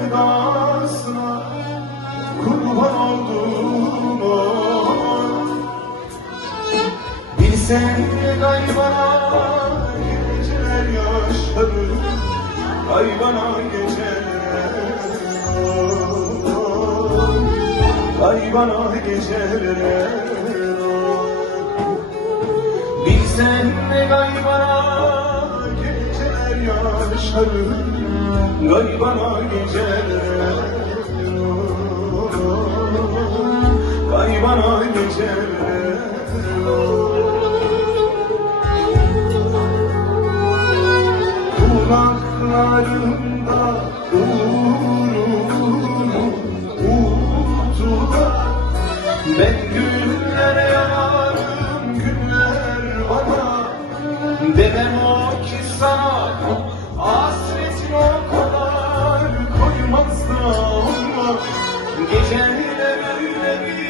sevdasına kurban oldum Bilsen gaybana geceler yaşarım Gaybana geceler Gaybana geceler Bilsen gaybana geceler yaşarım Gaybana geceler Gaybana geceler Kulaklarımda uğrumu unuttular Ben güllere yanarım güller bana Demem o ki sana hasretin o kadar koymaz da olma Geceler öyle bir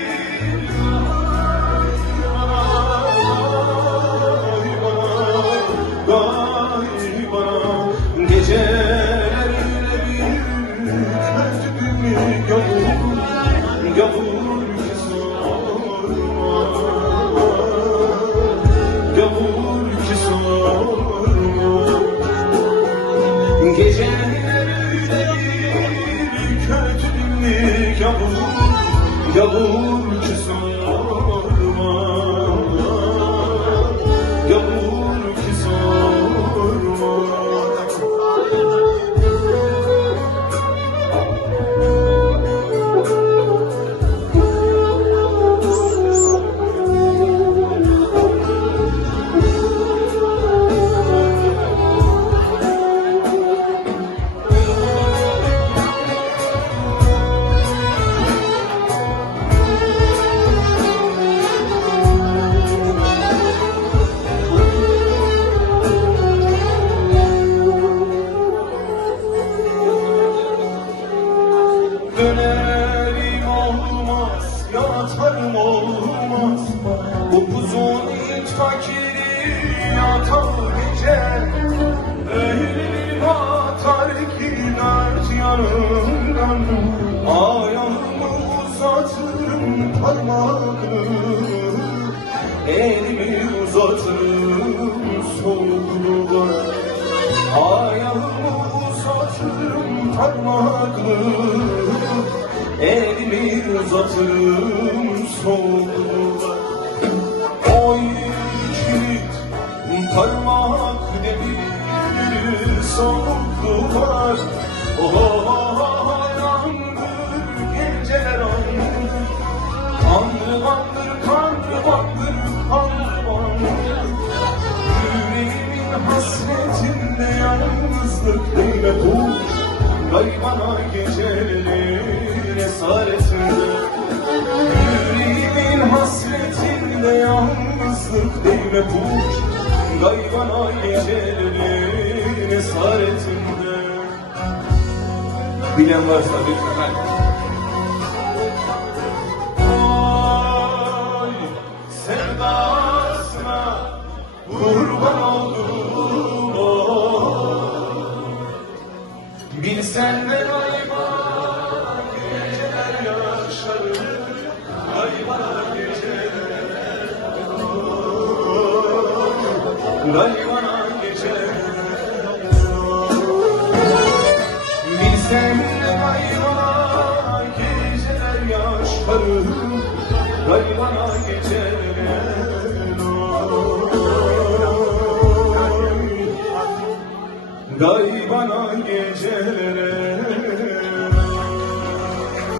Geceler öyle bir kötü gavur ki sorma Gavur ki sorma Geceler öyle bir kötü gavur ki sorma Gavur ki sorma Dönerim olmaz, yatarım olmaz Upuzun hiç fakiri yatar gece Öyle bir batar ki dert yanımdan Ayağımı uzatırım parmaklı Elimi uzatırım soğukluğa Ayağımı uzatırım parmaklı Elimi uzatırım soğukluğa Oy kilit parmak demir soğukluğa Yandır geceler andır Kandır kandır kandır kandır kandır kandır Yüreğimin hasretinde yalnızlık neyle dur Gaybana gecelerin esaretinde Yüreğimin hasretinde yalnızlık değme puç Gaybana gecelerin esaretinde Bilen varsa lütfen Ay sevdasına kurban oldum Bilsen de gaybana geceler yaşarım Gaybana geceler Gaybana geceler Bilsen de gaybana geceler yaşarım Gaybana geceler Gaybana gecelere